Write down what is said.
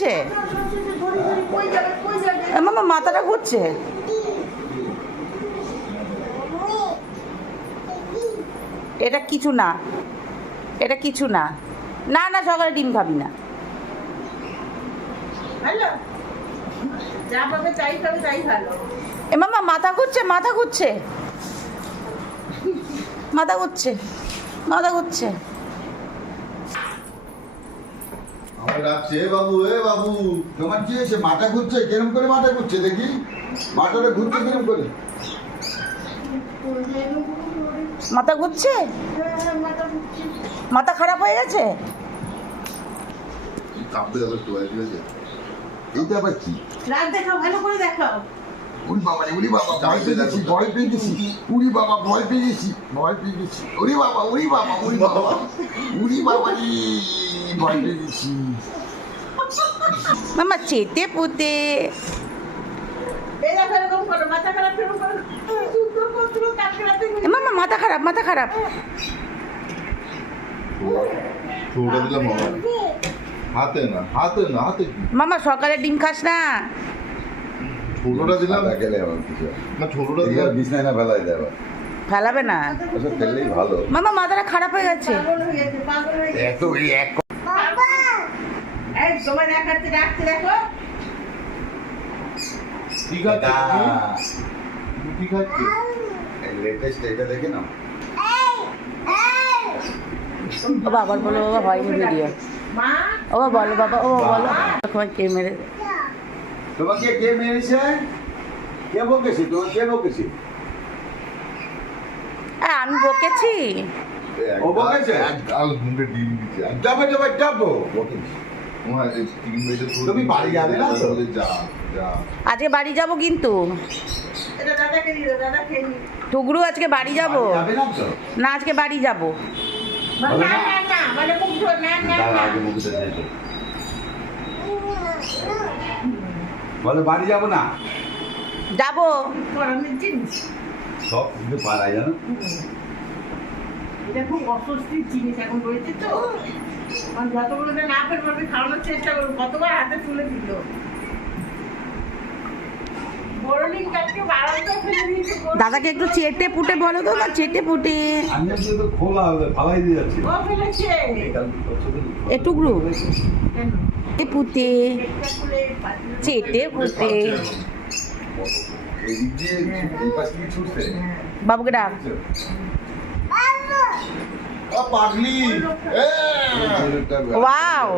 ঘুরছে, মামা মাথাটা ঘুরছে। এটা কিছু না, এটা কিছু না। না না, সকালে ডিম খাবি না। এ মামা মাথা ঘুরছে, মাথা ঘুরছে, মাথা ঘুরছে, মাথা ঘুরছে। আমার ডাকছে, এ বাবু, এ বাবু, তোমার কি হয়েছে? মাথা ঘুরছে? কেরম করে মাথা ঘুরছে দেখি? মাথাটা ঘুরছে কেরম করে? মাথা ঘুরছে, মাথা খারাপ হয়ে গেছে। কাঁপতে যাবে একটু, এইটা আবার কি? রাত দেখাও, ভালো করে দেখাও। উড়ি বাবা রে, উড়ি বাবা, ভয় পেয়ে গেছি, ভয় পেয়ে গেছি। উড়ি বাবা, ভয় পেয়ে গেছি, ভয় পেয়ে গেছি। উড়ি বাবা, উড়ি বাবা, উড়ি বাবা, উড়ি বাবা রে, ভয় পেয়ে গেছি। মামা চেটে পুতে। মামা মাথা খারাপ, মাথা খারাপ। ছোড়া দিলাম বাবা, হাতে না, হাতে না, হাতে কি? মামা সকালে ডিম খাস না। ছোটটা দিলাম, গেলে আমার কিছু না ছোটটা দিলাম। বিছনায় না ফেলাই দেয় আবার। ফেলাবে না ওসব ফেললেই ভালো। মামা, মাথাটা খারাপ হয়ে গেছে। এত এই এক ঠিক আছে, ঠিক আছে। লেটেস্ট এটা দেখে না। ও বাবার বলো, বাবা হয়নি ভিডিও। ও বাবা বলো, বাবা ও বলো, তোমার কে মেরে। তোমাকে কে মেরেছে? কে বকেছে? তোমার কে বকেছে? আমি বকেছি। ও বকেছে? এক গাল মুখে ডিম দিচ্ছে। যাবে যাবে যাবো। তুমি বাড়ি যাবে না তো? যা যা। আজকে বাড়ি যাব কিন্তু টুকরু, আজকে বাড়ি যাব যাবে না তো? না, আজকে বাড়ি যাব। তার আগে মুখে দেয় তো। বলে বাড়ি যাবো না। যাব। সব কিন্তু পাড়ায় জানো। এটা খুব অস্বস্তির জিনিস এখন রয়েছে তো, যতগুলো না ফেলবে খাওয়ানোর চেষ্টা করবো, কতবার হাতে তুলে দিল। দাদাকে একটু চেটে পুটে বলো তো, না চেটে পুটে। আমি তো খোলা হবে, ফালাই দিয়ে যাচ্ছি। ও ফেলেছে এ টুকরু এ পুতে, চেটে পুটে। এদিক দিয়ে এই পাশ থেকে ছুটছে। বাবুকে ডাক। পাগলি, ওয়াও।